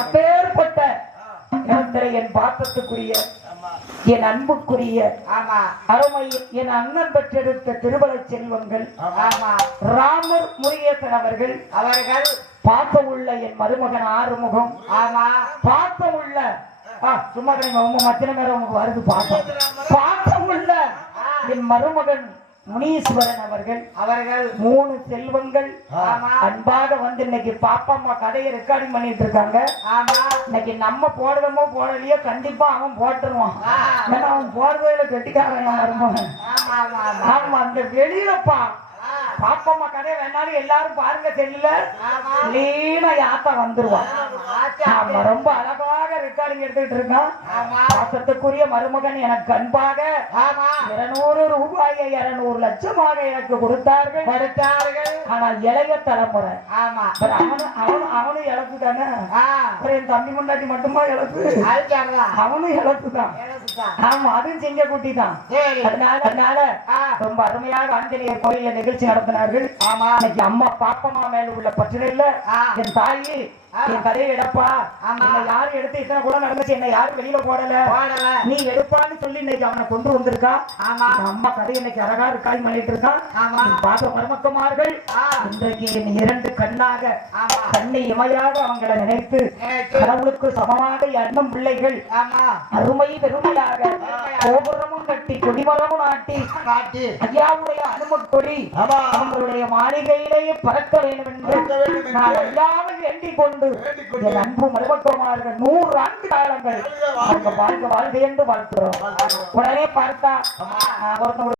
அப்பேற்பட்ட என் பாசத்துக்குரிய ஆமா என் அன்புக்குரிய ஆமா. அருமை என் அண்ணன் பெற்றெடுத்த திருமல செல்வங்கள் ஆமா. ராமர் முருகேசன் அவர்கள் அவர்கள் பாசமுள்ள என் மருமகன் ஆறுமுகம் ஆமா. பாசமுள்ள ஆ, சும்மா கிடையாது உங்க மத்தின மேல உங்களுக்கு வருது பாசம் பாசமுள்ள என் மருமகன் முனீஸ்வரன் அவர்கள் அவர்கள் மூணு செல்வங்கள் அன்பாக வந்து இன்னைக்கு பாப்பா அம்மா கதையை ரெக்கார்டிங் பண்ணிட்டு இருக்காங்க ஆமா. இன்னைக்கு நம்ம போடுறோமோ போடலையோ கண்டிப்பா அவன் போட்டுருவான். ஏன்னா அவன் போடுறதுல கெட்டிக்காரன் வருவான் ஆமா அந்த வெளியிலப்பா. பாப்பம்மா கதை வேணாலும் எல்லாரும் பாருங்க செல்லுல. லீனா யாத்தா வந்துருவான். ரொம்ப அழகாக ரெக்கார்டிங் எடுத்துட்டு இருக்கான் ஆமா. பாசத்துக்குரிய மருமகன் எனக்கு அன்பாக ஆமா. இருநூறு ரூபாயை இருநூறு லட்சமாக எனக்கு கொடுத்தார்கள். கொடுத்தார்கள். ஆனா இளைய தலைமுறை. ஆமா. அப்புறம் அவனும் அவனும் இழப்பு தானே என் தம்பி முன்னாடி மட்டுமா இழப்பு? அவனும் இழப்பு தான். ஆமா அதுவும் சிங்க குட்டி தான் அதனால அதனால ரொம்ப அருமையாக ஆஞ்சநேயர் கோயில்ல நிகழ்ச்சி நடத்தினார்கள். ஆமா. இன்னைக்கு அம்மா பாப்பம்மா மேல உள்ள பற்றில ஆ. என் தாயி கதையை எடுப்பா. என்னை யாரும் எடுத்து இத்தனை கூட நடந்துச்சு என்ன யாரும் வெளியில போடல. நீ எடுப்பான்னு சொல்லி இன்னைக்கு அவனை கொண்டு வந்திருக்கா? அம்மா கதை இன்னைக்கு அழகா இருக்காய் பண்ணிட்டு இருக்கான் மருமக்கமார்கள் இன்றைக்கு என் இரண்டு கண்ணாக கண்ணை இமையாக அவங்களை நினைத்து கடவுளுக்கு சமமாக என் அண்ணன் பிள்ளைகள் அருமை பெருமையாக கோபுரமும் கட்டி கொடிமரமும் நாட்டி ஐயாவுடைய அனுமக்கொடி ஆமா. அவங்களுடைய மாளிகையிலேயே பறக்க வேண்டும் என்று நான் ஐயாவை வேண்டிக் கொண்டு என் அன்பு மருமக்கமார்கள் நூறு ஆண்டு காலங்கள் வாழ்க வாழ்க. வாழ்க என்று வாழ்த்துறோம் உடனே பார்த்தா ஒருத்தன்